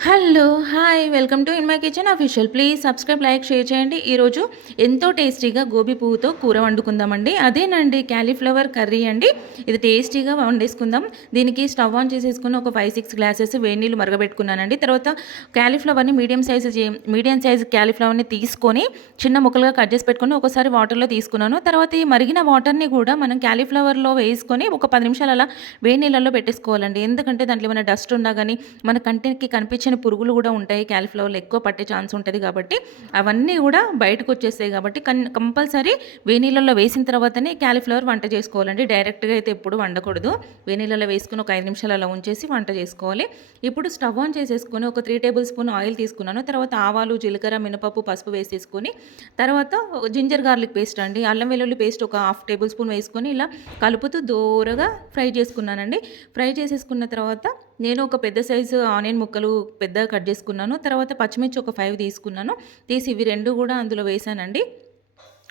Hello! Hi! Welcome to in my kitchen official. Please subscribe, like, share చేయండి. ఈరోజు ఎంతో టేస్టీగా గోబీ పువ్వుతో కూర వండుకుందామండి. అదేనండి క్యాలీఫ్లవర్ కర్రీ అండి. ఇది టేస్టీగా వండేసుకుందాం. దీనికి స్టవ్ ఆన్ చేసేసుకొని ఒక 5, 6 గ్లాసెస్ వేడి నీళ్ళు మరగబెట్టుకున్నానండి. తర్వాత క్యాలీఫ్లవర్‌ని మీడియం సైజ్ క్యాలీఫ్లవర్‌ని తీసుకొని చిన్న ముక్కలుగా కట్ చేసి పెట్టుకొని ఒకసారి వాటర్‌లో తీసుకున్నాను. తర్వాత ఈ మరిగిన వాటర్‌ని కూడా మనం క్యాలీఫ్లవర్‌లో వేసుకొని ఒక 10 నిమిషాలు అలా వేడి నీళ్ళలో పెట్టేసుకోవాలండి. ఎందుకంటే దాంట్లో ఏమైనా డస్ట్ ఉన్నా గానీ మన కంటికి కనిపించని పురుగులు కూడా ఉంటాయి. క్యాలీఫ్లవర్‌లో ఎక్కువ పట్టే ఛాన్స్ ఉంటది కాబట్టి అవన్నీ కూడా బయటకొచ్చేస్తాయి కాబట్టి కంపల్సరీ వేడి నీళ్ళలో వేసిన తర్వాతనే క్యాలీఫ్లవర్ వంట చేసుకోవాలండి. డైరెక్ట్‌గా అయితే ఎప్పుడు వండకూడదు. వేడి నీళ్ళలో వేసుకొని ఒక 5 నిమిషాలు అలా ఉంచేసి వంట చేసుకోవాలి. ఇప్పుడు స్టవ్ ఆన్ చేసేసుకొని ఒక 3 టేబుల్ స్పూన్ ఆయిల్ తీసుకున్నాను. తర్వాత ఆవాలు, జీలకర్ర, మినపప్పు, పసుపు వేసేసుకొని తర్వాత జింజర్ గార్లిక్ పేస్ట్ అండి, అల్లం వెల్లుల్లి పేస్ట్ ఒక హాఫ్ టేబుల్ స్పూన్ వేసుకొని ఇలా కలుపుతూ దోరగా ఫ్రై చేసుకున్నానండి. ఫ్రై చేసేసుకున్న తర్వాత నేను ఒక పెద్ద సైజు ఆనియన్ ముక్కలు పెద్దగా కట్ చేసుకున్నాను. తర్వాత పచ్చిమిర్చి ఒక 5 తీసుకున్నాను. తీసి ఇవి 2 కూడా అందులో వేసానండి.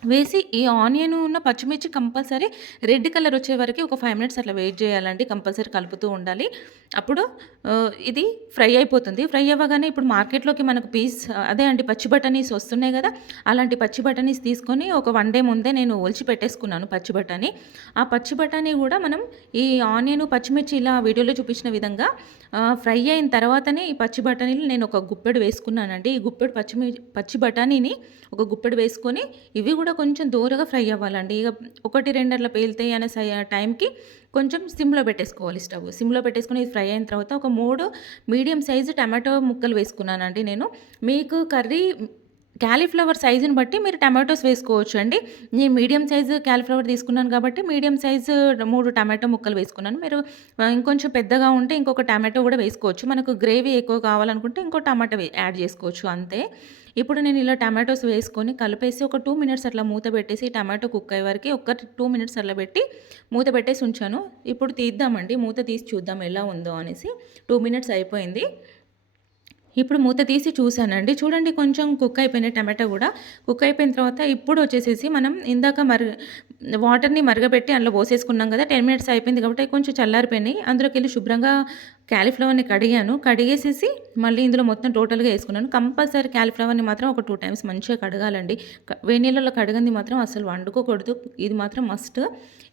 వేసి ఈ ఆనియన్ ఉన్న పచ్చిమిర్చి కంపల్సరీ రెడ్ కలర్ వచ్చే వరకు ఒక 5 మినిట్స్ అట్లా వెయిట్ చేయాలండి. కంపల్సరీ కలుపుతూ ఉండాలి. అప్పుడు ఇది ఫ్రై అయిపోతుంది. ఫ్రై అవ్వగానే ఇప్పుడు మార్కెట్‌లోకి మనకు అదే అండి పచ్చి బఠానీస్ వస్తున్నాయి కదా! అలాంటి పచ్చి బఠానీస్ తీసుకొని ఒక 1 డే ముందే నేను ఒలిచి పెట్టేసుకున్నాను పచ్చి బఠానీ. ఆ పచ్చి బఠానీ కూడా మనం ఈ ఆనియన్, పచ్చిమిర్చి ఇలా వీడియోలో చూపించిన విధంగా ఫ్రై అయిన తర్వాతనే ఈ పచ్చి బఠానీలు నేను ఒక గుప్పెడు వేసుకున్నానండి. ఈ గుప్పెడు పచ్చి బఠానీని ఒక గుప్పెడు వేసుకొని ఇవి కూడా కొంచెం దోరగా ఫ్రై అవ్వాలండి. ఇక 1, 2 అట్లా పేలుతాయి అనే టైంకి కొంచెం సిమ్‌లో పెట్టేసుకోవాలి స్టవ్. సిమ్‌లో పెట్టేసుకొని ఇది ఫ్రై అయిన తర్వాత ఒక 3 మీడియం సైజు టమాటో ముక్కలు వేసుకున్నానండి నేను. మీకు కర్రీ క్యాలీఫ్లవర్ సైజుని బట్టి మీరు టమాటోస్ వేసుకోవచ్చండి. నేను మీడియం సైజు క్యాలీఫ్లవర్ తీసుకున్నాను కాబట్టి మీడియం సైజు 3 టమాటో ముక్కలు వేసుకున్నాను. మీరు ఇంకొంచెం పెద్దగా ఉంటే ఇంకొక టమాటో కూడా వేసుకోవచ్చు. మనకు గ్రేవీ ఎక్కువ కావాలనుకుంటే ఇంకో టమాటో యాడ్ చేసుకోవచ్చు అంతే. ఇప్పుడు నేను ఇలా టమాటోస్ వేసుకొని కలిపేసి ఒక 2 మినిట్స్ అట్లా మూత పెట్టేసి టమాటో కుక్ అయ్యే వరకి ఒక 2 మినిట్స్ అట్లా పెట్టి మూత పెట్టేసి ఉంచాను. ఇప్పుడు తీద్దామండి. మూత తీసి చూద్దాం ఎలా ఉందో అనేసి. 2 మినిట్స్ అయిపోయింది. ఇప్పుడు మూత తీసి చూసానండి. చూడండి కొంచెం కుక్ అయిపోయినాయి టమాటా కూడా. కుక్ అయిపోయిన తర్వాత ఇప్పుడు వచ్చేసేసి మనం ఇందాక వాటర్‌ని మరగబెట్టి అందులో పోసేసుకున్నాం కదా! 10 మినిట్స్ అయిపోయింది కాబట్టి అవి కొంచెం చల్లారిపోయినాయి. అందులోకెళ్ళి శుభ్రంగా క్యాలీఫ్లవర్‌ని కడిగాను. కడిగేసేసి మళ్ళీ ఇందులో మొత్తం టోటల్‌గా ఏసుకున్నాను. కంపల్సరీ క్యాలీఫ్లవర్‌ని మాత్రం ఒక 2 టైమ్స్ మంచిగా కడగాలండి. వేడి నీళ్ళలో కడగంది మాత్రం అస్సలు వండుకోకూడదు. ఇది మాత్రం మస్ట్.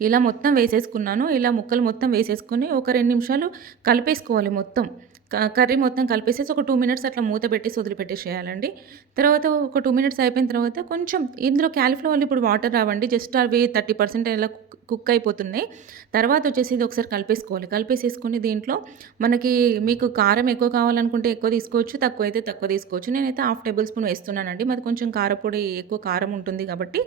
ఇలా మొత్తం వేసేసుకున్నాను. ఇలా ముక్కలు మొత్తం వేసేసుకొని ఒక 2 నిమిషాలు కలిపేసుకోవాలి మొత్తం. కర్రీ మొత్తం కలిపేసేసి ఒక 2 మినిట్స్ అట్లా మూత పెట్టేసి వదిలిపెట్టేసేయాలండి. తర్వాత ఒక 2 మినిట్స్ అయిపోయిన తర్వాత కొంచెం ఇందులో క్యాలీఫ్లవర్‌లో ఇప్పుడు వాటర్ రావండి. జస్ట్ అవి 30% ఇలా కుక్ అయిపోతున్నాయి. తర్వాత వచ్చేసి ఇది ఒకసారి కలిపేసుకోవాలి. కలిపేసేసుకొని దీంట్లో మీకు కారం ఎక్కువ కావాలనుకుంటే ఎక్కువ తీసుకోవచ్చు. తక్కువైతే తక్కువ తీసుకోవచ్చు. నేనైతే హాఫ్ టేబుల్ స్పూన్ వేస్తున్నానండి. మాది కొంచెం కారపొడి ఎక్కువ కారం ఉంటుంది కాబట్టి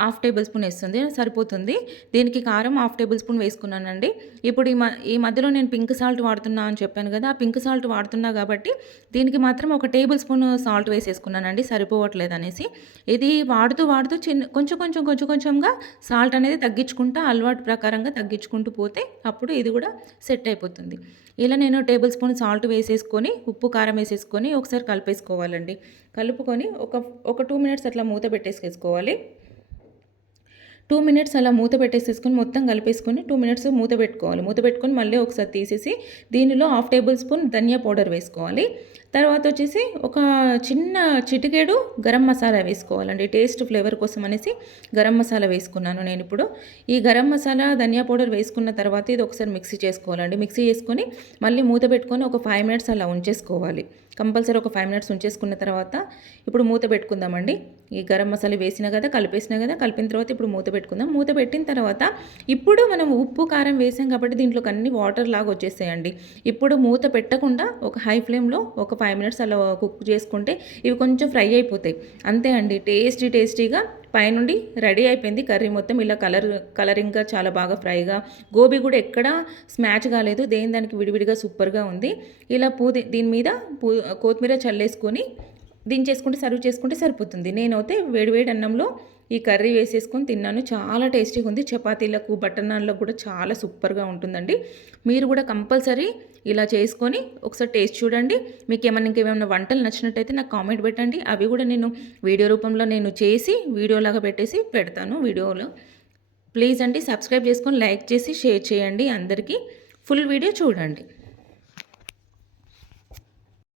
హాఫ్ టేబుల్ స్పూన్ వేస్తుంది సరిపోతుంది. దీనికి కారం హాఫ్ టేబుల్ స్పూన్ వేసుకున్నానండి. ఇప్పుడు ఈ మధ్యలో నేను పింక్ సాల్ట్ వాడుతున్నా అని చెప్పాను కదా! ఆ పింక్ సాల్ట్ వాడుతున్నా కాబట్టి దీనికి మాత్రం ఒక టేబుల్ స్పూన్ సాల్ట్ వేసేసుకున్నానండి సరిపోవట్లేదనేసి. ఇది వాడుతూ కొంచెంగా సాల్ట్ అనేది తగ్గించుకుంటా అలవాటు ప్రకారంగా తగ్గించుకుంటూ పోతే అప్పుడు ఇది కూడా సెట్ అయిపోతుంది. ఇలా నేను టేబుల్ స్పూన్ సాల్ట్ వేసేసుకొని ఉప్పు, కారం వేసేసుకొని ఒకసారి కలిపేసుకోవాలండి. కలుపుకొని ఒక 2 మినిట్స్ అట్లా మూత పెట్టేసేసుకోవాలి. 2 మినిట్స్ అలా మూత పెట్టేసేసుకొని మొత్తం కలిపేసుకొని 2 మినిట్స్ మూత పెట్టుకోవాలి. మూత పెట్టుకొని మళ్ళీ ఒకసారి తీసేసి దీనిలో హాఫ్ టేబుల్ స్పూన్ ధనియా పౌడర్ వేసుకోవాలి. తర్వాత వచ్చేసి ఒక చిన్న చిటికెడు గరం మసాలా వేసుకోవాలండి. టేస్ట్ ఫ్లేవర్ కోసం అనేసి గరం మసాలా వేసుకున్నాను నేనిప్పుడు. ఈ గరం మసాలా, ధనియా పౌడర్ వేసుకున్న తర్వాత ఇది ఒకసారి మిక్సీ చేసుకోవాలండి. మిక్సీ చేసుకొని మళ్ళీ మూత పెట్టుకొని ఒక 5 మినిట్స్ అలా ఉంచేసుకోవాలి. కంపల్సరీ ఒక 5 మినిట్స్ ఉంచేసుకున్న తర్వాత ఇప్పుడు మూత పెట్టుకుందామండి. ఈ గరం మసాలా వేసినా కదా, కలిపేసినా కదా, కలిపిన తర్వాత ఇప్పుడు మూత పెట్టుకుందాం. మూత పెట్టిన తర్వాత ఇప్పుడు మనం ఉప్పు, కారం వేసాం కాబట్టి దీంట్లోకి అన్ని వాటర్ లాగా వచ్చేసాయండి. ఇప్పుడు మూత పెట్టకుండా ఒక హై ఫ్లేమ్‌లో ఒక 5 మినిట్స్ అలా కుక్ చేసుకుంటే ఇవి కొంచెం ఫ్రై అయిపోతాయి. అంతే అండి. టేస్టీగా పైనుండి రెడీ అయిపోయింది కర్రీ మొత్తం. ఇలా కలరింగ్‌గా చాలా బాగా ఫ్రైగా, గోబీ కూడా ఎక్కడా స్మాష్ కాలేదు. దానికి విడివిడిగా సూపర్‌గా ఉంది. ఇలా దీని మీద కొత్తిమీర చల్లేసుకొని సర్వ్ చేసుకుంటే సరిపోతుంది. నేనైతే వేడి అన్నంలో ఈ కర్రీ వేసేసుకొని తిన్నాను. చాలా టేస్టీగా ఉంది. చపాతీలకు, బటర్ నాన్‌లకు కూడా చాలా సూపర్‌గా ఉంటుందండి. మీరు కూడా కంపల్సరీ ఇలా చేసుకొని ఒకసారి టేస్ట్ చూడండి. మీకు ఇంకేమైనా వంటలు నచ్చినట్టయితే నాకు కామెంట్ పెట్టండి. అవి కూడా నేను వీడియో రూపంలో చేసి వీడియోలాగా పెట్టేసి పెడతాను వీడియోలో. ప్లీజ్ అండి సబ్స్క్రైబ్ చేసుకొని లైక్ చేసి షేర్ చేయండి అందరికీ. ఫుల్ వీడియో చూడండి.